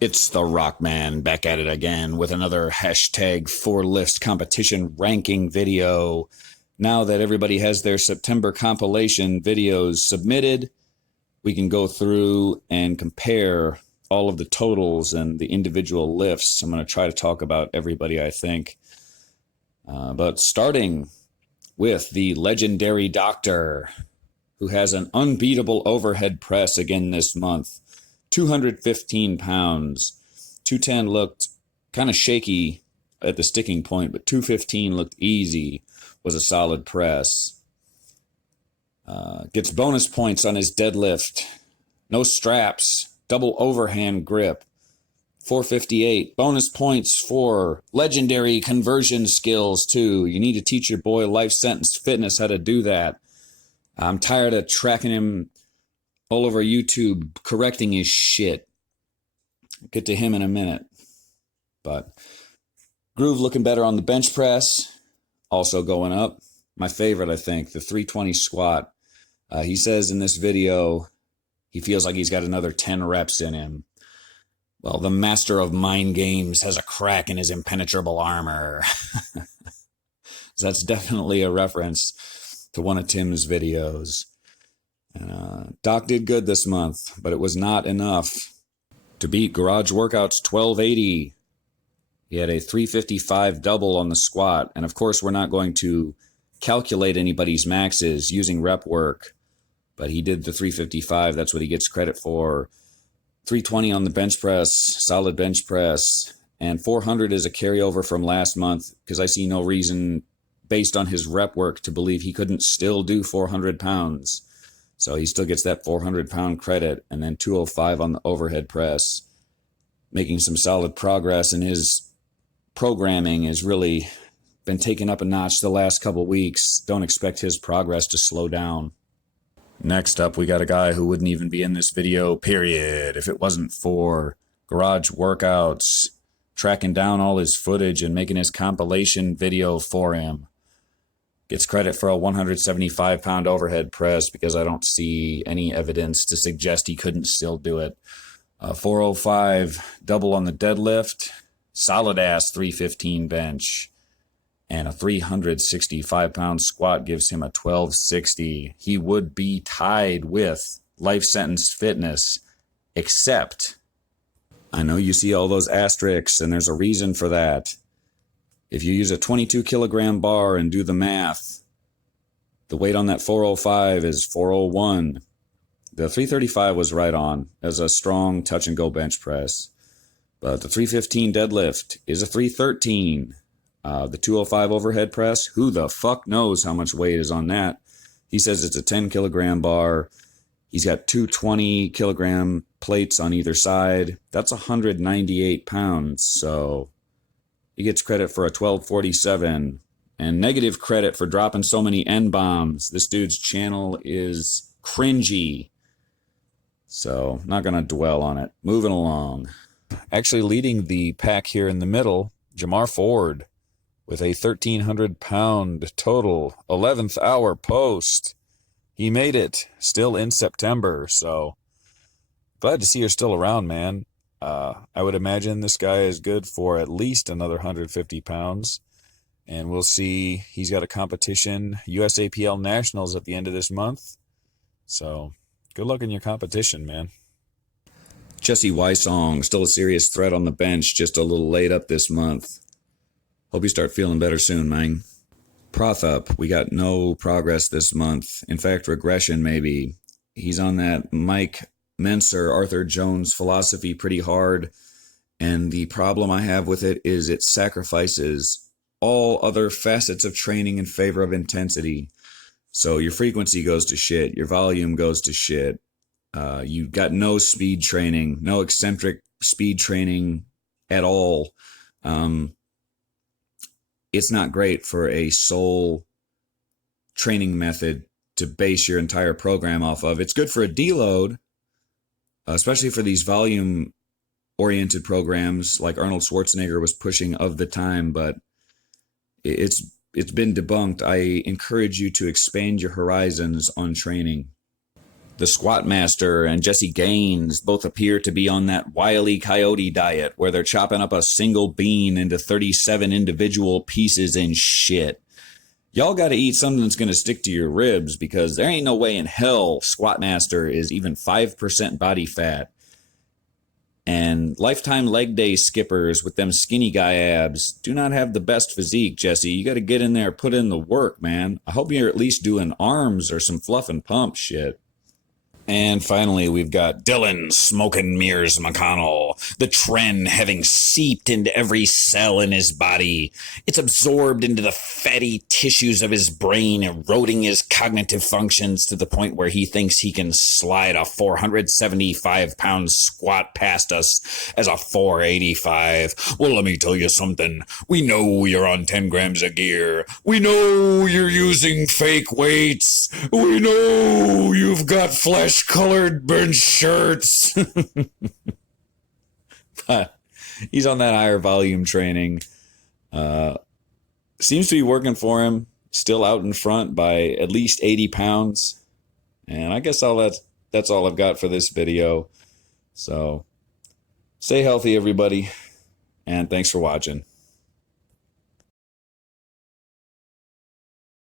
It's the Rockman back at it again with another hashtag four lifts competition ranking video. Now that everybody has their September compilation videos submitted, we can go through and compare all of the totals and the individual lifts. I'm going to try to talk about everybody, I think. But starting with the legendary Doctor, who has an unbeatable overhead press again this month. 215 pounds. 210 looked kind of shaky at the sticking point, but 215 looked easy, was a solid press. Gets bonus points on his deadlift. No straps, double overhand grip. 458. Bonus points for legendary conversion skills, too. You need to teach your boy Life Sentence Fitness how to do that. I'm tired of tracking him all over YouTube, correcting his shit. I'll get to him in a minute. But Groove looking better on the bench press, also going up. My favorite, I think, the 320 squat. He says in this video, he feels like he's got another 10 reps in him. Well, the master of mind games has a crack in his impenetrable armor. So that's definitely a reference to one of Tim's videos. Doc did good this month, but it was not enough to beat Garage Workout's 1280. He had a 355 double on the squat. And of course, we're not going to calculate anybody's maxes using rep work, but he did the 355. That's what he gets credit for. 320 on the bench press, solid bench press. And 400 is a carryover from last month because I see no reason based on his rep work to believe he couldn't still do 400 pounds. So he still gets that 400-pound credit, and then 205 on the overhead press. Making some solid progress, and his programming has really been taken up a notch the last couple weeks. Don't expect his progress to slow down. Next up, we got a guy who wouldn't even be in this video, period, if it wasn't for Garage Workouts tracking down all his footage and making his compilation video for him. Gets credit for a 175-pound overhead press because I don't see any evidence to suggest he couldn't still do it. 405 double on the deadlift, solid-ass 315 bench, and a 365-pound squat gives him a 1260. He would be tied with Life Sentence Fitness, except I know you see all those asterisks, and there's a reason for that. If you use a 22-kilogram bar and do the math, the weight on that 405 is 401. The 335 was right on as a strong touch-and-go bench press. But the 315 deadlift is a 313. The 205 overhead press, who the fuck knows how much weight is on that? He says it's a 10-kilogram bar. He's got two 20-kilogram plates on either side. That's 198 pounds, so he gets credit for a 1247 and negative credit for dropping so many N-bombs. This dude's channel is cringy, so not going to dwell on it. Moving along. Actually leading the pack here in the middle, Jamar Ford with a 1,300-pound total, 11th hour post. He made it still in September, so glad to see you're still around, man. I would imagine this guy is good for at least another 150 pounds. And we'll see. He's got a competition, USAPL Nationals at the end of this month. So good luck in your competition, man. Jesse Wysong, still a serious threat on the bench, just a little laid up this month. Hope you start feeling better soon, man. Prothup, we got no progress this month. In fact, regression maybe. He's on that Mike Menser, Arthur Jones philosophy pretty hard. And the problem I have with it is it sacrifices all other facets of training in favor of intensity. So your frequency goes to shit. Your volume goes to shit. You got no speed training, no eccentric speed training at all. It's not great for a sole training method to base your entire program off of. It's good for a deload, especially for these volume-oriented programs like Arnold Schwarzenegger was pushing of the time, but it's been debunked. I encourage you to expand your horizons on training. The Squat Master and Jesse Gaines both appear to be on that Wile E. Coyote diet where they're chopping up a single bean into 37 individual pieces and shit. Y'all got to eat something that's going to stick to your ribs, because there ain't no way in hell Squat Master is even 5% body fat. And lifetime leg day skippers with them skinny guy abs do not have the best physique, Jesse. You got to get in there, put in the work, man. I hope you're at least doing arms or some fluff and pump shit. And finally, we've got Dylan Smoking Mirrors McConnell, the trend having seeped into every cell in his body. It's absorbed into the fatty tissues of his brain, eroding his cognitive functions to the point where he thinks he can slide a 475-pound squat past us as a 485. Well, let me tell you something. We know you're on 10 grams of gear. We know you're using fake weights. We know you've got flesh-colored burnt shirts. But he's on that higher volume training. Seems to be working for him. Still out in front by at least 80 pounds. And I guess that's all I've got for this video. So stay healthy, everybody. And thanks for watching.